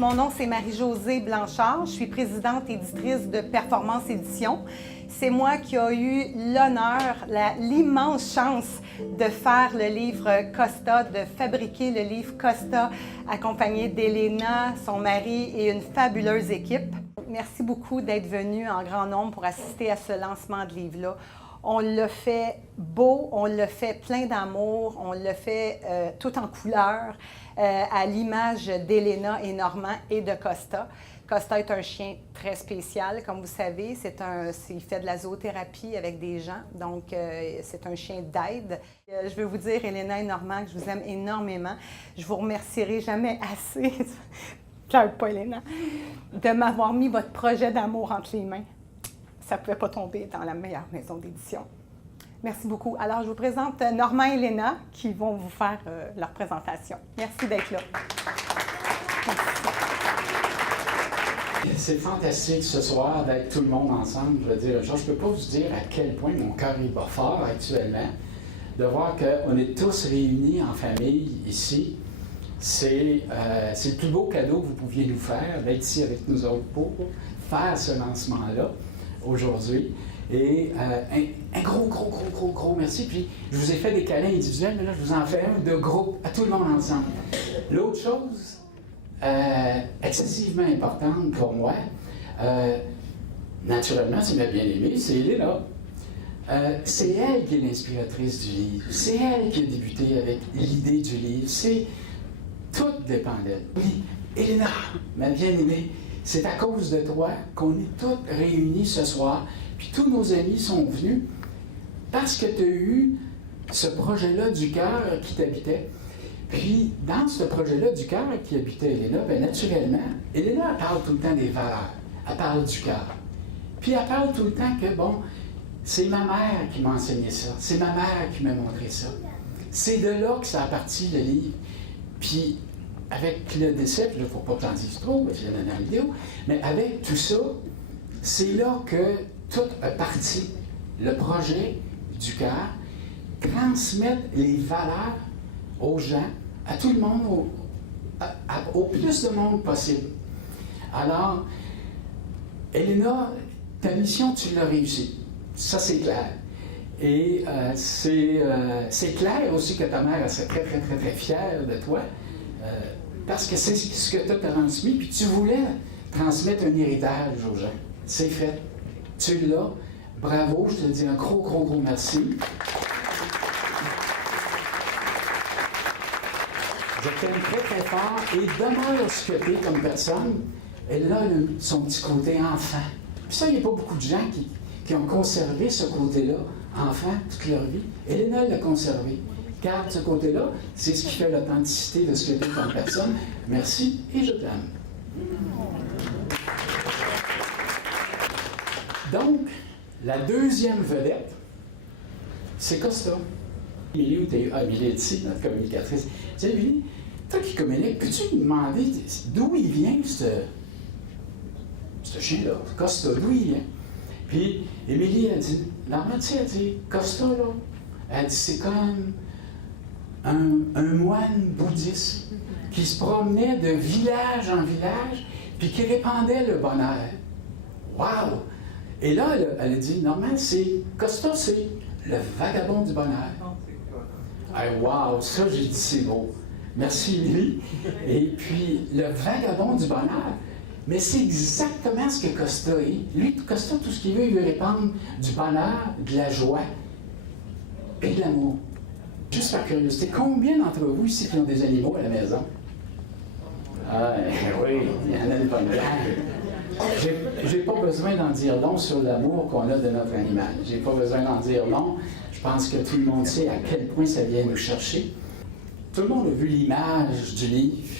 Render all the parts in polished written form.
Mon nom, c'est Marie-Josée Blanchard. Je suis présidente éditrice de Performance Édition. C'est moi qui ai eu l'honneur, l'immense chance de faire le livre Costa, de fabriquer le livre Costa, accompagné d'Elena, son mari et une fabuleuse équipe. Merci beaucoup d'être venu en grand nombre pour assister à ce lancement de livre-là. On l'a fait beau, on l'a fait plein d'amour, on l'a fait tout en couleur, à l'image d'Elena et Normand et de Costa. Costa est un chien très spécial, comme vous savez. Il fait de la zoothérapie avec des gens, donc c'est un chien d'aide. Je veux vous dire, Elena et Normand, que je vous aime énormément. Je vous remercierai jamais assez, pleure pas Elena, de m'avoir mis votre projet d'amour entre les mains. Ça ne pouvait pas tomber dans la meilleure maison d'édition. Merci beaucoup. Alors, je vous présente Normand et Elena qui vont vous faire leur présentation. Merci d'être là. Merci. C'est fantastique ce soir d'être tout le monde ensemble. Je veux dire, je ne peux pas vous dire à quel point mon cœur bat fort actuellement, de voir qu'on est tous réunis en famille ici. C'est le plus beau cadeau que vous pouviez nous faire, d'être ici avec nous autres pour faire ce lancement-là aujourd'hui. Et un gros merci. Puis je vous ai fait des câlins individuels, mais là je vous en fais un de groupe, à tout le monde ensemble. L'autre chose excessivement importante pour moi, naturellement, c'est ma bien-aimée, c'est Elena. C'est elle qui est l'inspiratrice du livre. C'est elle qui a débuté avec l'idée du livre. Tout dépend d'elle. Oui, Elena, ma bien-aimée, c'est à cause de toi qu'on est toutes réunis ce soir, puis tous nos amis sont venus parce que tu as eu ce projet-là du cœur qui t'habitait. Puis, dans ce projet-là du cœur qui habitait Elena, bien naturellement, Elena, elle parle tout le temps des valeurs, elle parle du cœur. Puis, elle parle tout le temps que, bon, c'est ma mère qui m'a enseigné ça, c'est ma mère qui m'a montré ça. C'est de là que ça a parti, le livre. Puis, avec le décès, il ne faut pas que j'en dise trop, parce qu'il y en a dans la vidéo, mais avec tout ça, c'est là que tout a parti. Le projet du cœur, transmettre les valeurs aux gens, à tout le monde, au plus de monde possible. Alors, Elena, ta mission, tu l'as réussi. Ça, c'est clair. Et c'est clair aussi que ta mère, elle serait très fière de toi, parce que c'est ce que tu as transmis, puis tu voulais transmettre un héritage aux gens. C'est fait. Tu l'as. Bravo, je te dis un gros merci. Je t'aime très fort et demeure ce que tu es comme personne. Elle a son petit côté enfant. Puis ça, il n'y a pas beaucoup de gens qui ont conservé ce côté-là, enfant, toute leur vie. Elena l'a conservé. Garde ce côté-là, c'est ce qui fait l'authenticité de ce que tu es comme personne. Merci et je t'aime. Donc, la deuxième vedette, c'est Costa. Émilie, où t'es? Ah, Émilie est ici, notre communicatrice. Tu sais, Émilie, toi qui communiques, peux-tu me demander d'où il vient, ce chien-là, Costa, d'où il vient? Puis, Émilie, elle dit, Normand, tu sais, elle dit, Costa, là, elle dit, c'est comme un moine bouddhiste qui se promenait de village en village, puis qui répandait le bonheur. Wow! Et là, elle a dit, Normand, Costa, c'est le vagabond du bonheur. Hey, wow, ça, j'ai dit, c'est beau. Merci, Émilie. Et puis, le vagabond du bonheur, mais c'est exactement ce que Costa est. Lui, Costa, tout ce qu'il veut, il veut répandre du bonheur, de la joie et de l'amour. Juste par curiosité, combien d'entre vous ici qui ont des animaux à la maison? Ah, oui, il y en a une bonne gang. J'ai pas besoin d'en dire long sur l'amour qu'on a de notre animal. J'ai pas besoin d'en dire long. Je pense que tout le monde sait à quel point ça vient nous chercher. Tout le monde a vu l'image du livre.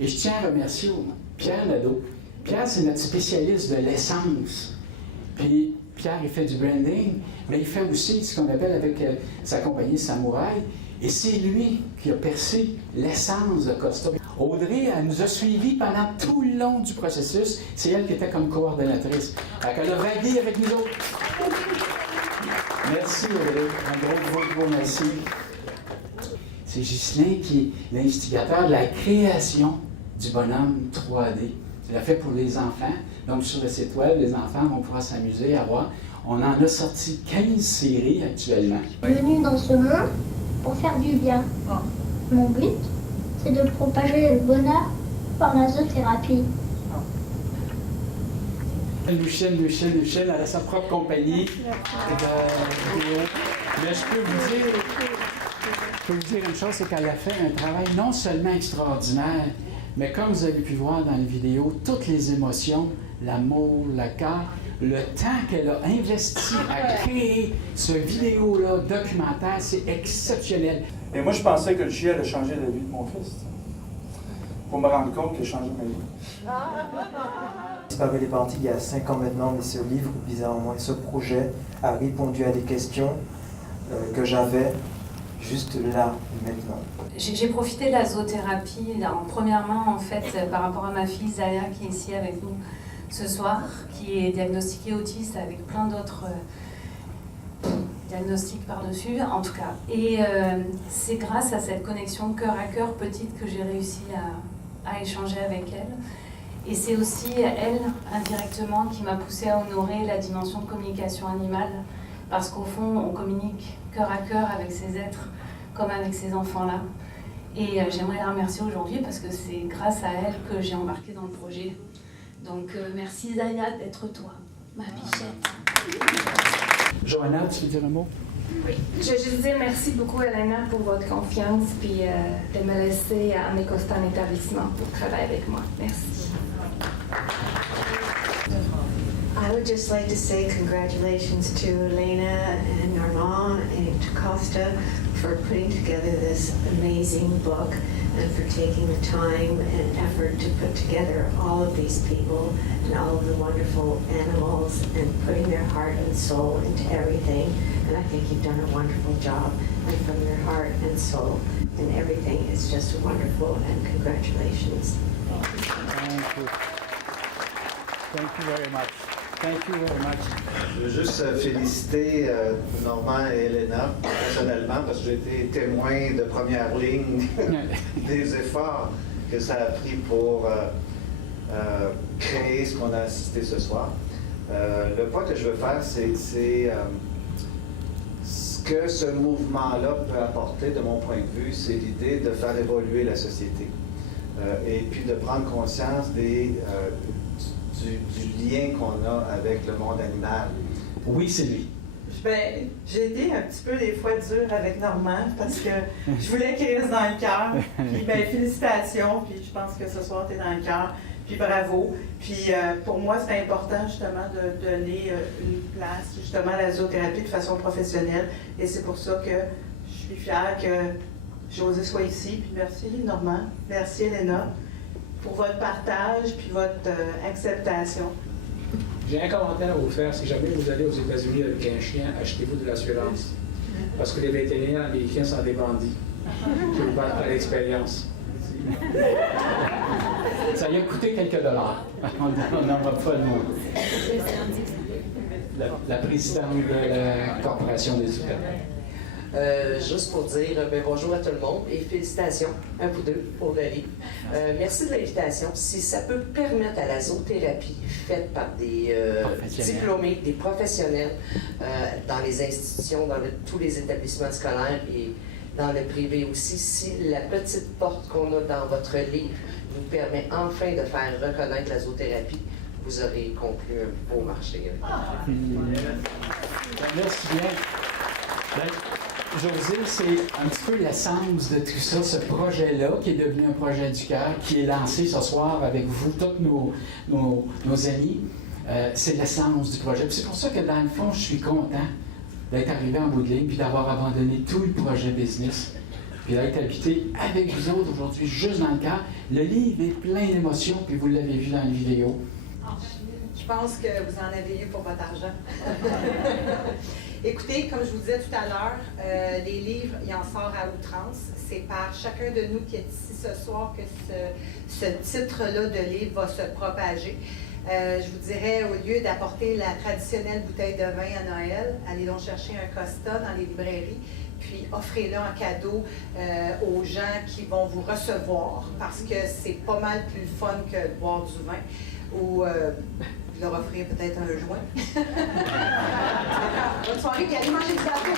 Et je tiens à remercier Pierre Nadeau. Pierre, c'est notre spécialiste de l'essence. Puis Pierre, il fait du branding, mais il fait aussi ce qu'on appelle avec sa compagnie Samouraï. Et c'est lui qui a percé l'essence de Costa. Audrey, elle nous a suivis pendant tout le long du processus. C'est elle qui était comme coordonnatrice. Elle a vagué avec nous autres. Merci, Audrey. Un gros merci. C'est Ghislain qui est l'instigateur de la création du bonhomme 3D. Je l'ai fait pour les enfants. Donc, sur le site web, les enfants vont pouvoir s'amuser à voir. On en a sorti 15 séries actuellement. Je suis venue dans ce monde pour faire du bien. Mon but, c'est de propager le bonheur par la zoothérapie. Lucienne, elle a sa propre compagnie de vidéo. Mais je peux vous dire une chose, c'est qu'elle a fait un travail non seulement extraordinaire, mais comme vous avez pu voir dans les vidéos, toutes les émotions, l'amour, le cœur, le temps qu'elle a investi à créer ce vidéo-là documentaire, c'est exceptionnel. Et moi, je pensais que le chien allait changer la vie de mon fils. Pour me rendre compte qu'il a changé ma vie. Disparu les parties il y a 5 ans maintenant, mais ce livre, bizarrement, ce projet a répondu à des questions que j'avais juste là, maintenant. J'ai profité de la zoothérapie en première main, en fait, par rapport à ma fille Zaya, qui est ici avec nous ce soir, qui est diagnostiquée autiste avec plein d'autres diagnostics par-dessus, en tout cas. Et c'est grâce à cette connexion cœur à cœur petite que j'ai réussi à échanger avec elle. Et c'est aussi elle, indirectement, qui m'a poussée à honorer la dimension de communication animale, parce qu'au fond, on communique cœur à cœur avec ces êtres, comme avec ces enfants-là. Et j'aimerais la remercier aujourd'hui, parce que c'est grâce à elle que j'ai embarqué dans le projet. Donc merci Zaya d'être toi, ma bichette. Johanna, tu veux dire un mot? Oui, je veux dire merci beaucoup Elena pour votre confiance puis de me laisser amener Costa en établissement pour travailler avec moi. Merci. I would just like to say congratulations to Elena and Normand and to Costa for putting together this amazing book and for taking the time and effort to put together all of these people and all of the wonderful animals and putting their heart and soul into everything. And I think you've done a wonderful job. And from your heart and soul and everything, it's just wonderful, and congratulations. Thank you. Thank you very much. Thank you very much. Je veux juste féliciter Normand et Elena personnellement parce que j'ai été témoin de première ligne des efforts que ça a pris pour créer ce qu'on a assisté ce soir. Le point que je veux faire, c'est ce que ce mouvement-là peut apporter, de mon point de vue, c'est l'idée de faire évoluer la société et puis de prendre conscience du lien qu'on a avec le monde animal. Oui, c'est lui. Ben, j'ai été un petit peu des fois dure avec Normand parce que je voulais qu'il reste dans le cœur. Puis ben, félicitations, puis je pense que ce soir tu es dans le cœur. Puis bravo. Puis pour moi, c'est important justement de donner une place justement à la zoothérapie de façon professionnelle. Et c'est pour ça que je suis fière que José soit ici. Puis merci Normand, merci Elena pour votre partage puis votre acceptation. J'ai un commentaire à vous faire. Si jamais vous allez aux États-Unis avec un chien, achetez-vous de l'assurance. Parce que les vétérinaires, les chiens sont des bandits. Je vous parle par l'expérience. Ça lui a coûté quelques dollars. On n'en va pas le mot. La présidente de la Corporation des Super. Juste pour dire bonjour à tout le monde et félicitations à vous deux pour le livre. Merci de l'invitation. Si ça peut permettre à la zoothérapie faite par des diplômés, des professionnels dans les institutions, dans tous les établissements scolaires et dans le privé aussi, si la petite porte qu'on a dans votre livre nous permet enfin de faire reconnaître la zoothérapie, vous aurez conclu un beau marché. Merci bien. José, c'est un petit peu l'essence de tout ça, ce projet-là qui est devenu un projet du cœur, qui est lancé ce soir avec vous, tous nos amis. C'est l'essence du projet. Puis c'est pour ça que dans le fond, je suis content d'être arrivé en bout de ligne, puis d'avoir abandonné tout le projet business, puis d'être habité avec vous autres aujourd'hui, juste dans le cœur. Le livre est plein d'émotions, puis vous l'avez vu dans la vidéo. Je pense que vous en avez eu pour votre argent. Écoutez, comme je vous disais tout à l'heure, les livres, il en sort à outrance. C'est par chacun de nous qui est ici ce soir que ce titre-là de livre va se propager. Je vous dirais, au lieu d'apporter la traditionnelle bouteille de vin à Noël, allez donc chercher un Costa dans les librairies, puis offrez-le en cadeau aux gens qui vont vous recevoir, parce que c'est pas mal plus fun que de boire du vin, ou leur offrir peut-être un joint. Bonne soirée, puis allez manger du gâteau.